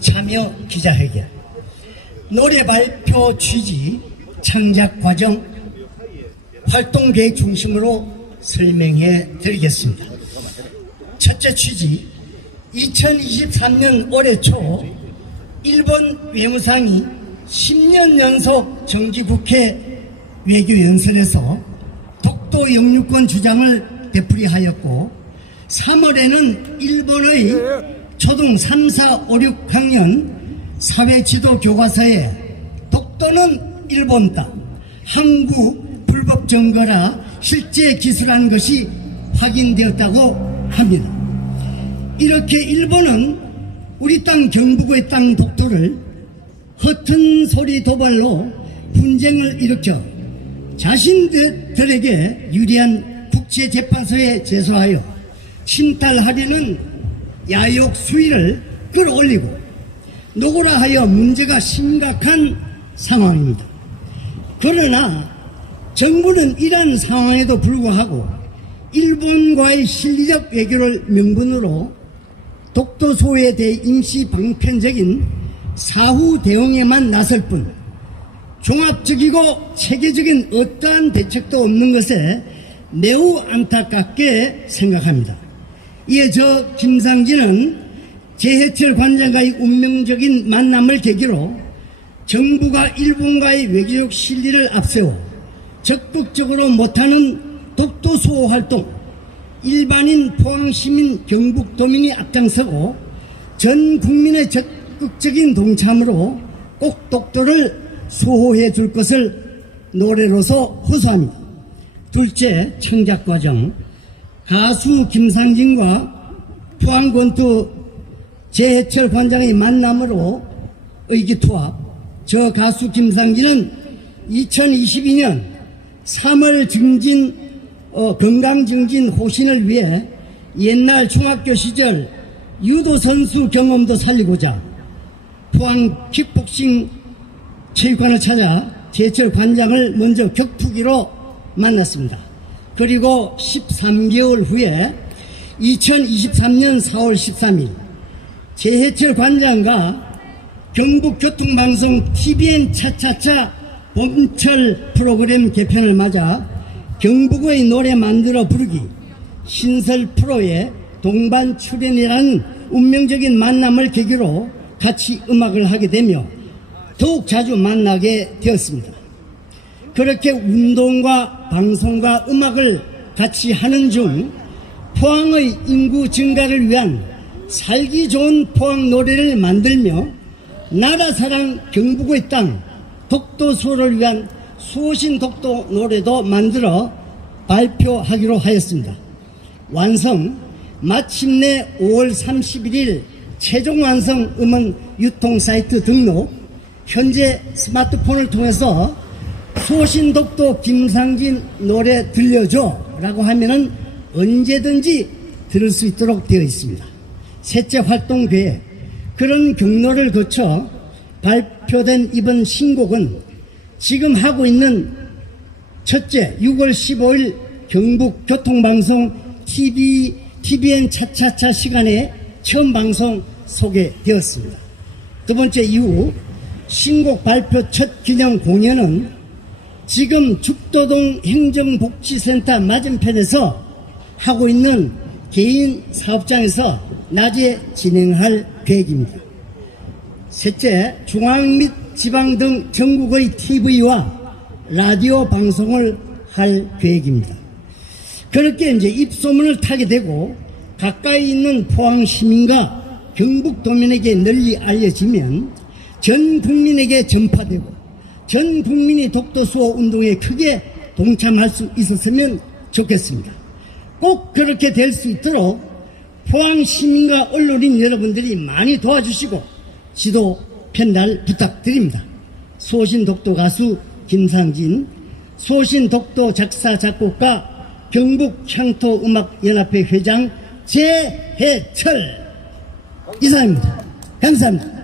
참여 기자회견 노래 발표 취지 창작 과정 활동 계획 중심으로 설명해 드리겠습니다. 첫째 취지 2023년 올해 초 일본 외무상이 10년 연속 정기국회 외교연설에서 독도 영유권 주장을 되풀이하였고 3월에는 일본의 초등 3, 4, 5, 6학년 사회지도 교과서에 독도는 일본 땅, 한국 불법 점거라 실제 기술한 것이 확인되었다고 합니다. 이렇게 일본은 우리 땅 경북의 땅 독도를 허튼 소리 도발로 분쟁을 일으켜 자신들에게 유리한 국제재판소에 제소하여 침탈하려는 야욕 수위를 끌어올리고 노고라 하여 문제가 심각한 상황입니다. 그러나 정부는 이러한 상황에도 불구하고 일본과의 실리적 외교를 명분으로 독도 소에 대해 임시 방편적인 사후 대응에만 나설 뿐 종합적이고 체계적인 어떠한 대책도 없는 것에 매우 안타깝게 생각합니다. 이에 저 김상진은 재해철 관장과의 운명적인 만남을 계기로 정부가 일본과의 외교적 실리를 앞세워 적극적으로 못하는 독도 수호 활동, 일반인 포항시민 경북도민이 앞장서고 전 국민의 적극적인 동참으로 꼭 독도를 수호해 줄 것을 노래로서 호소합니다. 둘째, 청작 과정. 가수 김상진과 포항권투 재해철 관장의 만남으로 의기투합. 저 가수 김상진은 2022년 3월 증진 어, 건강 증진 호신을 위해 옛날 중학교 시절 유도 선수 경험도 살리고자 포항 킥복싱 체육관을 찾아 제철 관장을 먼저 격투기로 만났습니다. 그리고 13개월 후에 2023년 4월 13일 재해철 관장과 경북교통방송 TVN 차차차 봄철 프로그램 개편을 맞아 경북의 노래 만들어 부르기 신설 프로의 동반 출연이라는 운명적인 만남을 계기로 같이 음악을 하게 되며 더욱 자주 만나게 되었습니다. 그렇게 운동과 방송과 음악을 같이 하는 중 포항의 인구 증가를 위한 살기 좋은 포항 노래를 만들며 나라 사랑 경북의 땅 독도수를 위한 수호신 독도 노래도 만들어 발표하기로 하였습니다. 완성 마침내 5월 31일 최종 완성 음원 유통 사이트 등록 현재 스마트폰을 통해서 수호신 독도 김상진 노래 들려줘 라고 하면은 언제든지 들을 수 있도록 되어 있습니다. 셋째 활동 계획 그런 경로를 거쳐 발표된 이번 신곡은 지금 하고 있는 첫째 6월 15일 경북 교통방송 TV, TVN 차차차 시간에 처음 방송 소개되었습니다. 두 번째 이후 신곡 발표 첫 기념 공연은 지금 죽도동 행정복지센터 맞은편에서 하고 있는 개인 사업장에서 낮에 진행할 계획입니다. 셋째, 중앙 및 지방 등 전국의 TV와 라디오 방송을 할 계획입니다. 그렇게 이제 입소문을 타게 되고 가까이 있는 포항 시민과 경북 도민에게 널리 알려지면 전 국민에게 전파되고 전 국민이 독도 수호 운동에 크게 동참할 수 있었으면 좋겠습니다. 꼭 그렇게 될 수 있도록 포항 시민과 언론인 여러분들이 많이 도와주시고 지도 편달 부탁드립니다. 소신 독도 가수 김상진, 소신 독도 작사 작곡가 경북 향토 음악 연합회 회장 재해철 이사입니다. 감사합니다.